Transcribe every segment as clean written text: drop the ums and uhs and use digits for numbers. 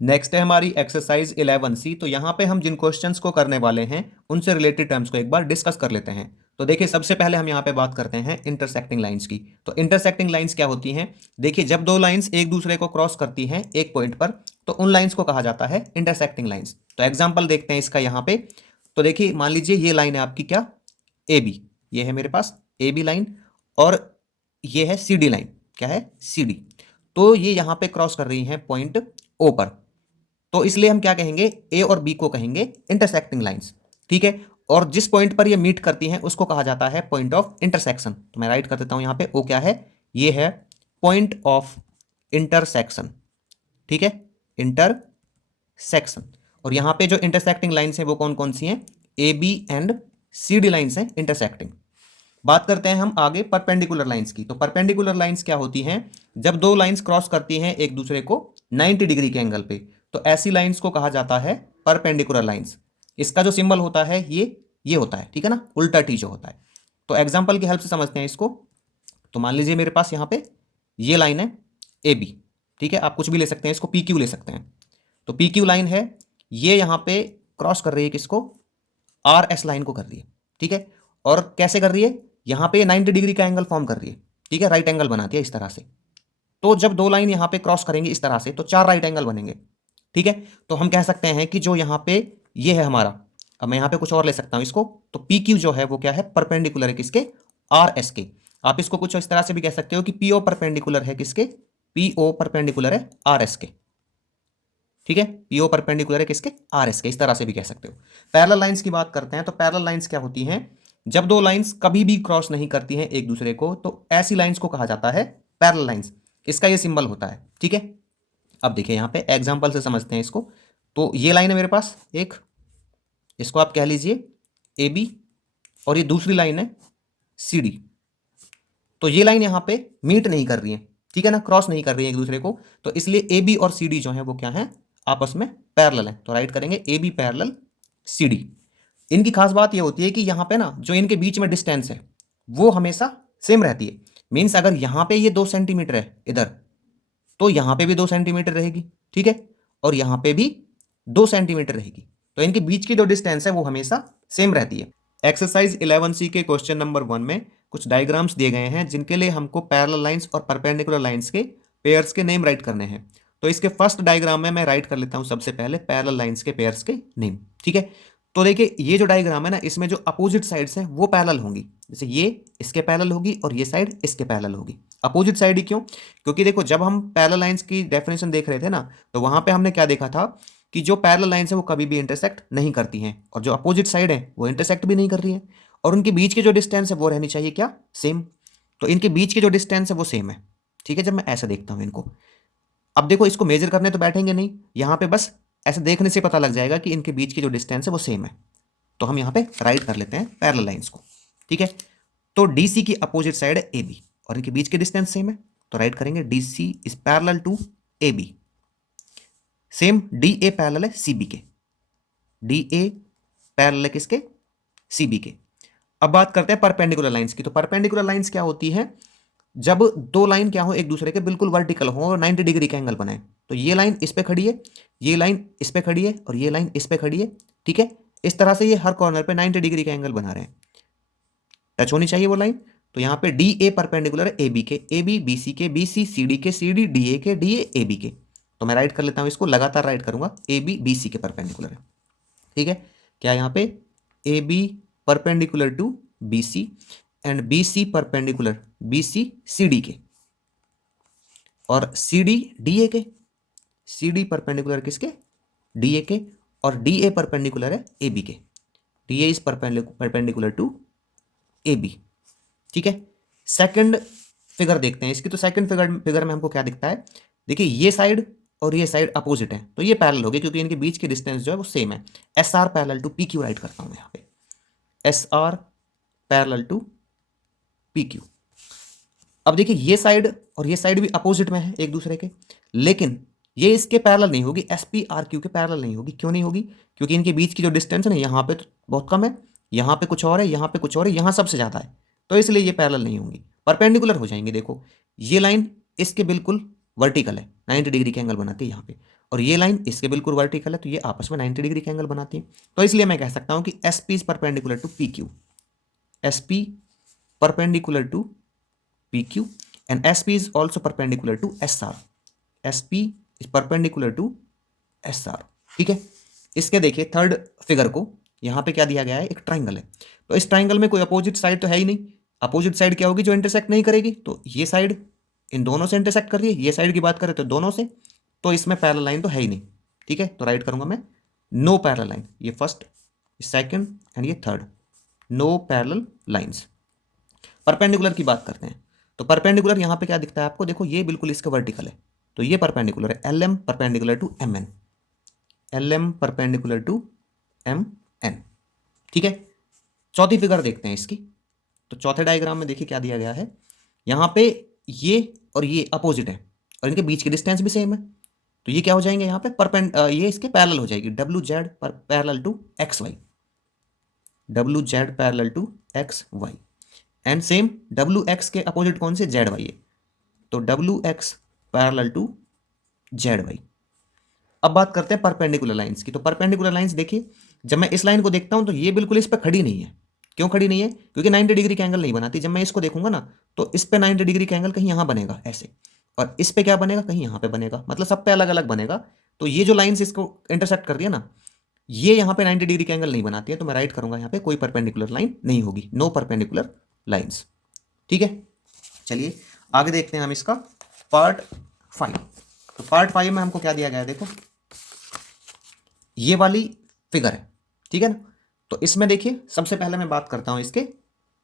Next है हमारी exercise 11C। तो यहाँ पे हम जिन क्वेश्चंस को करने वाले हैं उनसे रिलेटेड टर्म्स को एक बार डिस्कस कर लेते हैं। तो देखिए सबसे पहले हम यहाँ पे बात करते हैं इंटरसेक्टिंग लाइंस की। तो इंटरसेक्टिंग लाइंस क्या होती हैं? देखिए जब दो लाइंस एक दूसरे को क्रॉस करती हैं एक पॉइंट पर तो उन लाइंस को कहा जाता है इंटरसेक्टिंग लाइंस। तो एग्जाम्पल देखते हैं इसका यहाँ पे। तो देखिए मान लीजिए ये लाइन है आपकी क्या, ए बी। ये है मेरे पास ए बी लाइन और ये है सी डी लाइन। क्या है? C D. तो ये यहाँ पे क्रॉस कर रही है पॉइंट ओ पर। तो इसलिए हम क्या कहेंगे, ए और बी को कहेंगे इंटरसेक्टिंग लाइंस। ठीक है। और जिस पॉइंट पर ये मीट करती हैं उसको कहा जाता है पॉइंट ऑफ इंटरसेक्शन। तो मैं राइट कर देता हूं यहां पे, ओ क्या है? ये है पॉइंट ऑफ इंटरसेक्शन। ठीक है, इंटरसेक्शन। और यहां पे जो इंटरसेक्टिंग लाइंस हैं वो कौन कौन सी हैं? A B and C D lines हैं इंटरसेक्टिंग। बात करते हैं हम आगे परपेंडिकुलर लाइंस की। तो परपेंडिकुलर लाइंस क्या होती हैं? जब दो लाइंस क्रॉस करती हैं एक दूसरे को 90 डिग्री के एंगल पे, तो ऐसी लाइंस को कहा जाता है परपेंडिकुलर लाइंस। इसका जो सिंबल होता है ये होता है, ठीक है ना, उल्टा टी जो होता है। तो एग्जांपल की हेल्प से समझते हैं इसको। तो मान लीजिए मेरे पास यहाँ पे ये लाइन है ए बी। ठीक है, आप कुछ भी ले सकते हैं, इसको पी क्यू ले सकते हैं। तो पी क्यू लाइन है, ये यहाँ पे क्रॉस कर रही है किसको? आर एस लाइन को कर रही है। ठीक है। और कैसे कर रही है? यहां पे 90 डिग्री का एंगल फॉर्म कर रही है। ठीक है, राइट एंगल बनाती है इस तरह से। तो जब दो लाइन यहां पे क्रॉस करेंगे इस तरह से तो चार राइट एंगल बनेंगे। ठीक है। तो हम कह सकते हैं कि जो यहां पे ये है हमारा, अब मैं यहां पे कुछ और ले सकता हूं इसको। तो पी क्यू जो है वो क्या है? परपेंडिकुलर है किसके? आर एस के। आप इसको कुछ इस तरह से भी कह सकते हो कि पीओ परपेंडिकुलर है किसके? पीओ परपेंडिकुलर है आर एस के। ठीक है, पीओ परपेंडिकुलर है किसके? आर एस के। इस तरह से भी कह सकते हो। पैरेलल लाइंस की बात करते हैं। तो पैरेलल लाइंस क्या होती हैं? जब दो लाइंस कभी भी क्रॉस नहीं करती हैं एक दूसरे को तो ऐसी लाइंस को कहा जाता है पैरेलल लाइंस। इसका ये सिंबल होता है। ठीक है। अब देखिए यहां पे एग्जांपल से समझते हैं इसको। तो ये लाइन है मेरे पास एक, इसको आप कह लीजिए ए बी, और ये दूसरी लाइन है सी डी। तो ये लाइन यहां पे मीट नहीं कर रही है, ठीक है ना, क्रॉस नहीं कर रही है एक दूसरे को। तो इसलिए ए बी और सी डी जो है वो क्या है? आपस में पैरेलल है। तो राइट करेंगे A B parallel C D. इनकी खास बात ये होती है कि यहाँ पे ना जो इनके बीच में डिस्टेंस है वो हमेशा सेम रहती है। मीन्स अगर यहाँ पे ये 2 सेंटीमीटर है इधर, तो यहाँ पे भी 2 सेंटीमीटर रहेगी। ठीक है। और यहाँ पे भी 2 सेंटीमीटर रहेगी। तो इनके बीच की जो डिस्टेंस है वो हमेशा सेम रहती है। एक्सरसाइज 11C के क्वेश्चन नंबर 1 में कुछ डायग्राम्स दिए गए हैं जिनके लिए हमको पैरेलल लाइंस और परपेंडिकुलर लाइंस के पेयर्स के नेम राइट करने हैं। तो इसके फर्स्ट डायग्राम में मैं राइट कर लेता हूं सबसे पहले पैरेलल लाइंस के पेयर्स के नेम। ठीक है। तो देखिए ये जो डायग्राम है ना, इसमें जो अपोजिट साइड्स हैं वो पैरेलल होंगी। जैसे ये इसके पैरेलल होगी और ये साइड इसके पैरेलल होगी। अपोजिट साइड ही क्यों? क्योंकि देखो जब हम पैरेलल लाइंस की डेफिनेशन देख रहे थे ना, तो वहां पे हमने क्या देखा था कि जो पैरेलल लाइंस है वो कभी भी इंटरसेक्ट नहीं करती हैं, और जो अपोजिट साइड है वो इंटरसेक्ट भी नहीं कर रही है। और उनके बीच की जो डिस्टेंस है वो रहनी चाहिए क्या? सेम। तो इनके बीच की जो डिस्टेंस है वो सेम है। ठीक है, जब मैं ऐसे देखता हूं इनको, अब देखो इसको मेजर करने तो बैठेंगे नहीं, यहां पे बस ऐसे देखने से पता लग जाएगा कि इनके बीच की जो डिस्टेंस है वो सेम है। तो हम यहां पे राइट कर लेते हैं पैरेलल लाइंस को। ठीक है। तो डीसी की अपोजिट साइड है ए बी और इनके बीच की डिस्टेंस सेम है। तो राइट करेंगे DC is parallel to A B. Same D A parallel है सी बी के। डी ए पैरेलल है किसके? सी बी के। अब बात करते हैं परपेंडिकुलर लाइंस की। तो परपेंडिकुलर लाइंस क्या होती है? जब दो लाइन क्या हो एक दूसरे के बिल्कुल वर्टिकल हो और 90 डिग्री का एंगल बनाए। तो ये लाइन इस पे खड़ी है, ये लाइन इस पे खड़ी है और ये लाइन इस पे खड़ी है। ठीक है। इस तरह से ये हर कॉर्नर पे 90 डिग्री का एंगल बना रहे हैं, टच होनी चाहिए वो लाइन। तो यहाँ पे डी ए परपेंडिकुलर है ए बी के, ए बी बी सी के, बी सी सी डी के, सी डी डी ए के, डी ए बी के। तो मैं राइट कर लेता हूँ इसको, लगातार राइट करूंगा, ए बी बी सी के परपेंडिकुलर है। ठीक है। क्या यहाँ पे A B perpendicular to B C and B C perpendicular B C C D के, और सी डी डी ए के। सी डी परपेंडिकुलर किसके? डी ए के। और डी ए परपेंडिकुलर है ए बी के। D A is perpendicular to A B. ठीक है। सेकंड फिगर देखते हैं इसकी। तो सेकंड फिगर में हमको क्या दिखता है? देखिए ये साइड और ये साइड अपोजिट है, तो ये पैरेलल हो गए क्योंकि इनके बीच की डिस्टेंस जो है वो सेम है। S R parallel to P Q right करता हूं यहाँ पे, S R parallel to P Q. अब देखिए ये साइड और ये साइड भी अपोजिट में है एक दूसरे के, लेकिन ये इसके पैरेलल नहीं होगी, एस पी आर क्यू के पैरेलल नहीं होगी। क्यों नहीं होगी? क्योंकि इनके बीच की जो डिस्टेंस है ना, यहाँ पे तो बहुत कम है, यहाँ पे कुछ और है, यहाँ पे कुछ और है, यहाँ सबसे ज़्यादा है। तो इसलिए ये पैरेलल नहीं होंगी, परपेंडिकुलर हो जाएंगे। देखो ये लाइन इसके बिल्कुल वर्टिकल है, 90 डिग्री के एंगल बनाती है यहाँ पे, और ये लाइन इसके बिल्कुल वर्टिकल है, तो ये आपस में 90 डिग्री का एंगल बनाती है। तो इसलिए मैं कह सकता हूं कि S P is perpendicular to P Q, S P perpendicular to P Q and S P is also perpendicular to S R, S P is perpendicular to S R. ठीक है, इसके देखिए थर्ड फिगर को, यहां पे क्या दिया गया है, एक ट्राइंगल है। तो इस ट्राइंगल में कोई अपोजिट साइड तो है ही नहीं। अपोजिट साइड क्या होगी, जो इंटरसेक्ट नहीं करेगी। तो ये साइड इन दोनों से इंटरसेक्ट कर रही है, ये साइड की बात करें तो दोनों से, तो इसमें पैरेलल लाइन तो है ही नहीं। ठीक है, तो राइट करूंगा मैं नो पैरेलल लाइन, ये फर्स्ट, सेकंड एंड ये third, no parallel lines. Perpendicular की बात करते हैं, तो परपेंडिकुलर यहां पे क्या दिखता है आपको, देखो ये बिल्कुल इसका वर्टिकल है, तो ये परपेंडिकुलर है, L M perpendicular to M N, L M perpendicular to M N. ठीक है, चौथी फिगर देखते हैं इसकी। तो चौथे डायग्राम में देखिए क्या दिया गया है, यहां पे ये और ये अपोजिट है और इनके बीच की डिस्टेंस भी सेम है, तो ये क्या हो जाएंगे यहाँ पे ये इसके पैरेलल हो जाएगी, W Z parallel to X Y, W Z parallel to X Y and same W X के अपोजिट कौन से, जेड वाई है, तो W X parallel to Z Y. अब बात करते हैं परपेंडिकुलर लाइंस की। तो परपेंडिकुलर लाइंस देखिए, जब मैं इस लाइन को देखता हूं तो ये बिल्कुल इस पर खड़ी नहीं है। क्यों खड़ी नहीं है, क्योंकि 90 डिग्री का एंगल नहीं बनाती। जब मैं इसको देखूंगा ना, तो इस पे 90 डिग्री का एंगल कहीं यहां बनेगा ऐसे, और इस पे क्या बनेगा, कहीं यहां पे बनेगा, मतलब सब पे अलग अलग बनेगा। तो ये जो लाइंस इसको इंटरसेक्ट कर रही है ना, ये यहाँ पे 90 डिग्री का एंगल नहीं बनाती है, तो मैं राइट करूंगा यहाँ पे कोई परपेंडिकुलर लाइन नहीं होगी, नो परपेंडिकुलर लाइंस। ठीक है, चलिए आगे देखते हैं हम इसका पार्ट 5। तो पार्ट 5 में हमको क्या दिया गया है, देखो ये वाली फिगर है। ठीक है ना, तो इसमें देखिए सबसे पहले मैं बात करता हूं इसके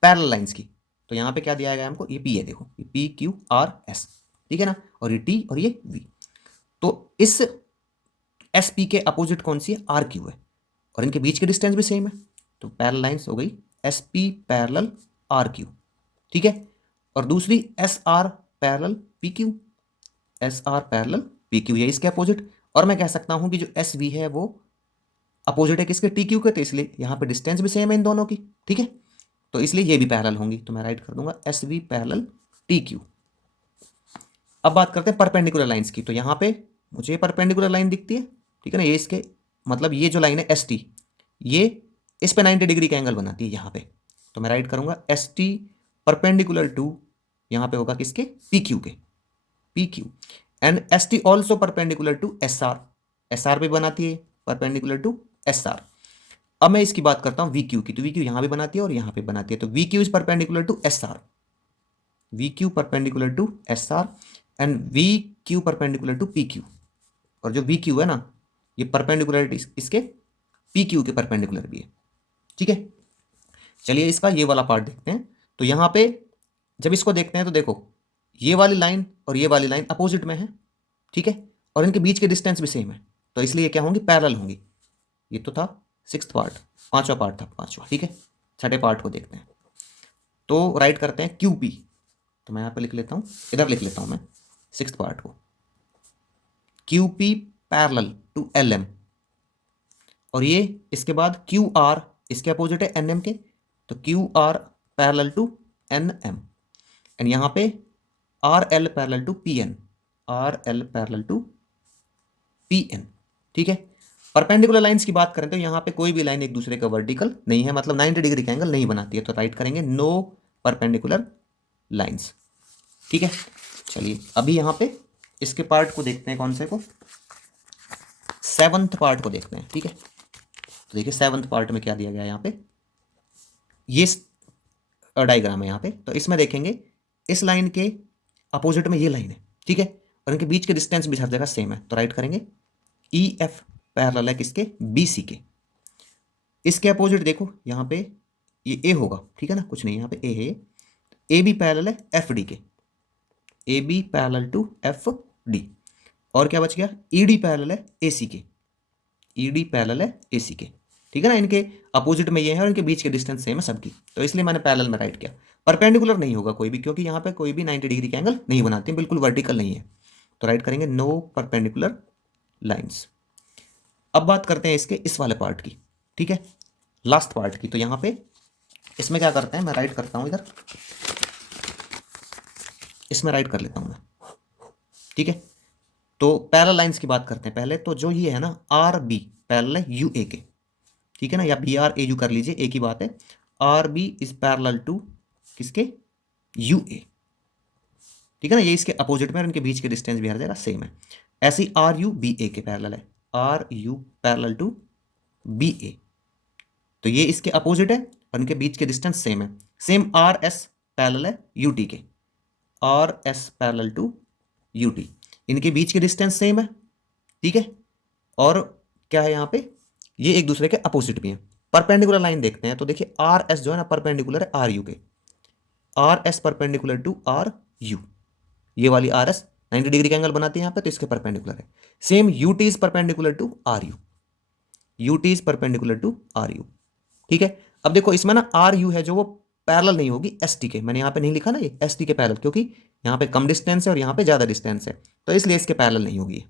पैरेलल लाइंस की। तो यहां पे क्या दिया गया है हमको, ये पी है, देखो ये पी क्यू आर एस, ठीक है ना, और ये टी और ये वी। तो इस एस पी के अपोजिट कौन सी है, आर क्यू है, और इनके बीच की डिस्टेंस भी सेम है। तो पैरेलल लाइंस हो गई S P parallel R Q. ठीक है, और दूसरी S R parallel P Q, S R parallel P Q, ये इसके अपोजिट। और मैं कह सकता हूं कि जो एस वी है वो अपोजिट है किसके, टी क्यू के, तो इसलिए यहाँ पे डिस्टेंस भी सेम है इन दोनों की। ठीक है, तो इसलिए ये भी पैरेलल होंगी, तो मैं राइट कर दूंगा S V parallel T Q. अब बात करते हैं परपेंडिकुलर लाइंस की। तो यहाँ पे मुझे परपेंडिकुलर लाइन दिखती है, ठीक है ना, ये इसके मतलब ये जो लाइन है एस टी, ये इस पे 90 डिग्री का एंगल बनाती है यहाँ पे, तो मैं राइट करूंगा एस टी परपेंडिकुलर टू, यहाँ पे होगा किसके, पी क्यू के, P Q and S T also perpendicular to S R, S R भी बनाती है परपेंडिकुलर टू एस आर। अब मैं इसकी बात करता हूं वी क्यू की, तो वी क्यू यहां भी बनाती है और यहां पे बनाती है, तो V Q is perpendicular to S R, V Q perpendicular to S R and V Q perpendicular to P Q. और जो वी क्यू है ना, ये परपेंडिकुलरिटी इसके पी क्यू के परपेंडिकुलर भी है। ठीक है, चलिए इसका ये वाला पार्ट देखते हैं। तो यहां पे जब इसको देखते हैं तो देखो ये वाली लाइन और ये वाली लाइन अपोजिट में है, ठीक है, और इनके बीच के डिस्टेंस भी सेम है, तो इसलिए क्या होंगी, पैरेलल होंगी। ये तो था सिक्स्थ पार्ट, पांचवा पार्ट था, पांचवा। ठीक है, छठे पार्ट को देखते हैं। तो राइट करते हैं क्यू पी, तो मैं यहाँ पे लिख लेता हूँ, इधर लिख लेता हूँ मैं सिक्स्थ पार्ट को, Q P parallel to L M, और ये इसके बाद क्यू आर इसके अपोजिट है एन एम के, तो Q R parallel to N M and यहाँ पे R L parallel to P N, R L parallel to P N. ठीक है, परपेंडिकुलर लाइंस की बात करें तो यहाँ पे कोई भी लाइन एक दूसरे का वर्टिकल नहीं है, मतलब 90 डिग्री का एंगल नहीं बनाती है, तो राइट करेंगे नो परपेंडिकुलर लाइंस। ठीक है, चलिए अभी यहाँ पे इसके पार्ट को देखते हैं, कौन से को, सेवंथ पार्ट को देखते हैं। ठीक है, तो देखिए सेवंथ पार्ट में क्या दिया गया है, यहाँ पे ये डायग्राम है यहाँ पे, तो इसमें देखेंगे इस लाइन के अपोजिट में ये लाइन है, ठीक है, और इनके बीच के डिस्टेंस भी हर जगह सेम है, तो राइट करेंगे ई एफ पैरेलल है किसके, बी सी के। इसके अपोजिट देखो यहाँ पे ये ए होगा, ठीक है ना, कुछ नहीं यहाँ पे ए है, ए बी पैरेलल है एफ डी के, A B parallel to F D. और क्या बच गया, ई डी पैरेलल है ए सी के, ई डी पैरेलल है ए सी के। ठीक है ना, इनके अपोजिट में ये है और इनके बीच के डिस्टेंस सेम है सबकी, तो इसलिए मैंने पैरेलल में राइट किया। परपेंडिकुलर नहीं होगा कोई भी, क्योंकि यहाँ पे कोई भी 90 डिग्री का एंगल नहीं बनाते, बिल्कुल वर्टिकल नहीं है, तो राइट करेंगे नो परपेंडिकुलर लाइंस। अब बात करते हैं इसके इस वाले पार्ट की, ठीक है, लास्ट पार्ट की। तो यहाँ पे इसमें क्या करते हैं, मैं राइट करता हूँ इधर, इसमें राइट कर लेता हूँ मैं। ठीक है, तो पैरेलल लाइंस की बात करते हैं पहले। तो जो ये है ना आर बी पैरेलल है यू ए के, ठीक है ना, या बी आर ए यू कर लीजिए, एक ही बात है। R B is parallel to किसके, यू ए, ठीक है ना, ये इसके अपोजिट में और इनके बीच के डिस्टेंस भी हर जगह सेम है। ऐसे ही आर यू बी ए के पैरेलल है, R U parallel to B A, तो ये इसके अपोजिट है और इनके बीच के डिस्टेंस सेम है। सेम आर एस पैरेलल है यू टी के, R S parallel to U T, इनके बीच के डिस्टेंस सेम है, ठीक है। और क्या है यहाँ पे, ये एक दूसरे के अपोजिट भी हैं। परपेंडिकुलर लाइन देखते हैं, तो देखिए आर एस जो है ना परपेंडिकुलर है आर यू के, R S perpendicular to R U, ये वाली आर एस 90 डिग्री का एंगल बनाती है यहाँ पे, तो इसके परपेंडिकुलर है। Same U T is perpendicular to R U, U T is perpendicular to R U, ठीक है। अब देखो इसमें ना आर यू है जो वो पैरेलल नहीं होगी एस टी के, मैंने यहाँ पे नहीं लिखा ना ये एस टी के पैरेलल, क्योंकि यहाँ पे कम डिस्टेंस है और यहाँ पे ज्यादा डिस्टेंस है, तो इसलिए इसके पैरेलल नहीं होगी।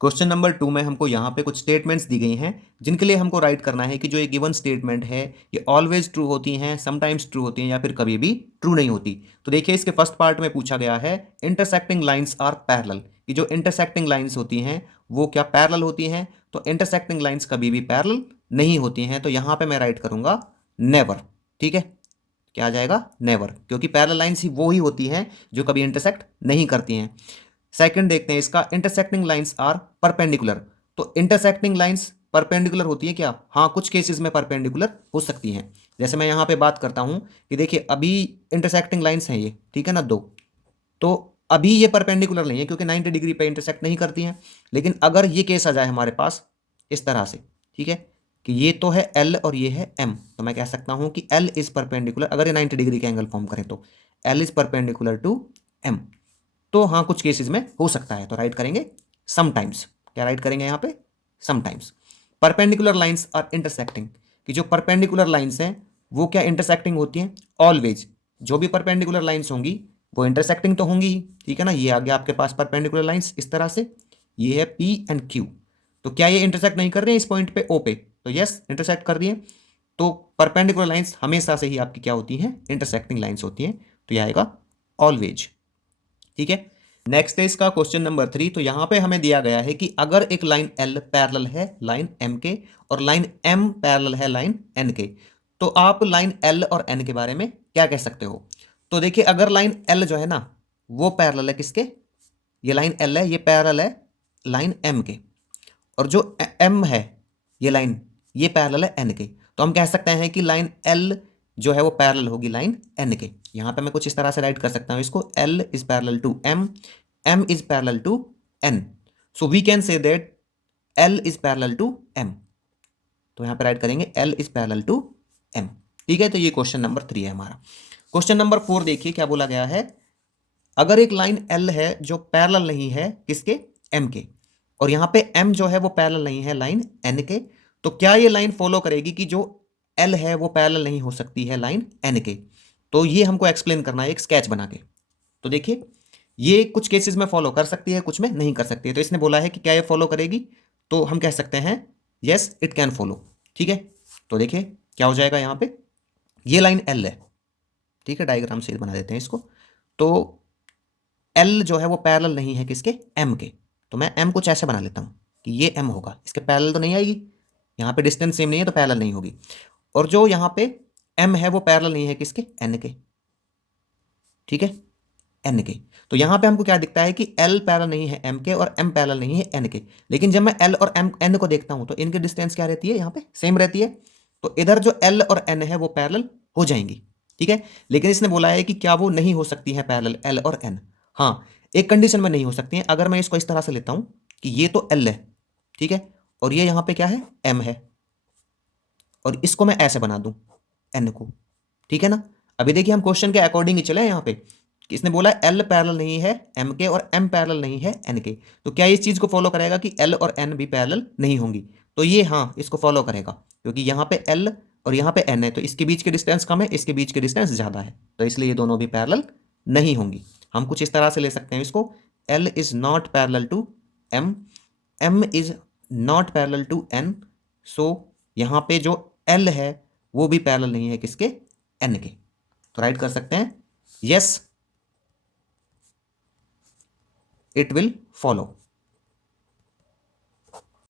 क्वेश्चन नंबर 2 में हमको यहाँ पे कुछ स्टेटमेंट्स दी गई हैं जिनके लिए हमको राइट करना है कि जो ये गिवन स्टेटमेंट है ये ऑलवेज ट्रू होती हैं, समटाइम्स ट्रू होती हैं, या फिर कभी भी ट्रू नहीं होती। तो देखिए इसके फर्स्ट पार्ट में पूछा गया है इंटरसेक्टिंग लाइंस आर पैरेलल, कि जो इंटरसेक्टिंग लाइंस होती हैं वो क्या पैरेलल होती हैं, तो इंटरसेक्टिंग लाइंस कभी भी पैरेलल नहीं होती हैं, तो यहाँ पे मैं राइट करूंगा नेवर, ठीक है। क्या आ जाएगा, नेवर, क्योंकि पैरेलल लाइंस ही वो ही होती हैं जो कभी इंटरसेक्ट नहीं करती हैं। सेकंड देखते हैं इसका, इंटरसेक्टिंग लाइंस आर परपेंडिकुलर, तो इंटरसेक्टिंग लाइंस परपेंडिकुलर होती है क्या, हाँ कुछ केसेस में परपेंडिकुलर हो सकती हैं। जैसे मैं यहाँ पे बात करता हूँ कि देखिए अभी इंटरसेक्टिंग लाइंस हैं ये, ठीक है ना, दो, तो अभी ये परपेंडिकुलर नहीं है क्योंकि 90 डिग्री पे इंटरसेक्ट नहीं करती हैं। लेकिन अगर ये केस आ जाए हमारे पास इस तरह से, ठीक है, कि ये तो है L और ये है M, तो मैं कह सकता हूं कि L इज परपेंडिकुलर, अगर ये 90 डिग्री का एंगल फॉर्म करें तो L is perpendicular to M, तो हाँ कुछ केसेस में हो सकता है, तो राइट करेंगे समटाइम्स। क्या राइट करेंगे यहाँ पे, sometimes. Perpendicular lines are intersecting, कि जो परपेंडिकुलर लाइंस हैं वो क्या इंटरसेक्टिंग होती हैं, ऑलवेज। जो भी परपेंडिकुलर लाइंस होंगी वो इंटरसेक्टिंग तो होंगी ही, ठीक है ना। ये आ गया आपके पास परपेंडिकुलर लाइंस इस तरह से, ये है P एंड Q, तो क्या ये इंटरसेक्ट नहीं कर रहे हैं इस पॉइंट पे O पे, तो यस इंटरसेक्ट कर रही है। तो परपेंडिकुलर लाइंस हमेशा से ही आपकी क्या होती हैं, इंटरसेक्टिंग लाइंस होती हैं, तो यह आएगा ऑलवेज, ठीक है। नेक्स्ट है इसका क्वेश्चन नंबर 3। तो यहां पे हमें दिया गया है कि अगर एक लाइन L पैरेलल है लाइन M के और लाइन M पैरेलल है लाइन N के, तो आप लाइन L और N के बारे में क्या कह सकते हो। तो देखिए अगर लाइन L जो है ना वो पैरेलल है किसके, ये लाइन L है ये पैरेलल है लाइन M के, और जो M है ये लाइन ये पैरेलल है N के, तो हम कह सकते हैं कि लाइन L जो है वो पैरेलल होगी लाइन N के। यहां पे मैं कुछ इस तरह से राइट कर सकता हूं इसको, L is parallel to M, M is parallel to N, so we can say that L is parallel to M, तो यहां पे राइट करेंगे L is parallel to M, ठीक है। तो ये क्वेश्चन नंबर 3 है हमारा। क्वेश्चन नंबर 4 देखिए क्या बोला गया है, अगर एक लाइन L है जो पैरेलल नहीं है किसके, M के, और यहां पे M जो है वो पैरेलल नहीं है लाइन N के, तो क्या ये लाइन फॉलो करेगी कि जो L है वो पैरेलल नहीं हो सकती है लाइन N के। तो ये हमको एक्सप्लेन करना है एक स्केच बना के। तो देखिए ये कुछ केसेस में फॉलो कर सकती है कुछ में नहीं कर सकती है, तो इसने बोला है कि क्या ये फॉलो करेगी, तो हम कह सकते हैं यस इट कैन फॉलो, ठीक है। तो देखिए क्या हो जाएगा यहाँ पे, ये लाइन L है, ठीक है, डायग्राम से बना देते हैं इसको। तो L जो है वो पैरेलल नहीं है किसके, M के, तो मैं M कुछ ऐसे बना लेता हूं कि ये M होगा, इसके पैरेलल तो नहीं आएगी, यहाँ पे डिस्टेंस सेम नहीं है तो पैरेलल नहीं होगी। और जो यहाँ पे M है वो पैरेलल नहीं है किसके, N के, ठीक है, N के। तो यहाँ पे हमको क्या दिखता है कि L पैरेलल नहीं है M के और M पैरेलल नहीं है N के, लेकिन जब मैं L और N को देखता हूं तो इनकी डिस्टेंस क्या रहती है, यहाँ पे सेम रहती है, तो इधर जो L और N है वो पैरेलल हो जाएंगी, ठीक है। लेकिन इसने बोला है कि क्या वो नहीं हो सकती है पैरेलल L और N, हाँ एक कंडीशन में नहीं हो सकती है, अगर मैं इसको इस तरह से लेता हूं कि ये तो L है, ठीक है, और ये यहाँ पे क्या है M है, और इसको मैं ऐसे बना दूं N को, ठीक है ना। अभी देखिए हम क्वेश्चन के अकॉर्डिंग ही चले यहाँ पे कि इसने बोला L पैरेलल नहीं है M के और M पैरेलल नहीं है N के, तो क्या इस चीज को फॉलो करेगा कि L और N भी पैरेलल नहीं होंगी, तो ये हाँ इसको फॉलो करेगा, क्योंकि यहाँ पे L और यहाँ पे N है, तो इसके बीच के डिस्टेंस कम है इसके बीच के डिस्टेंस ज्यादा है, तो इसलिए ये दोनों भी पैरेलल नहीं होंगी। हम कुछ इस तरह से ले सकते हैं इसको, L is not parallel to M, M is not parallel to N, so यहाँ पे जो L है वो भी पैरेलल नहीं है किसके, N के, तो राइट कर सकते हैं यस इट विल फॉलो।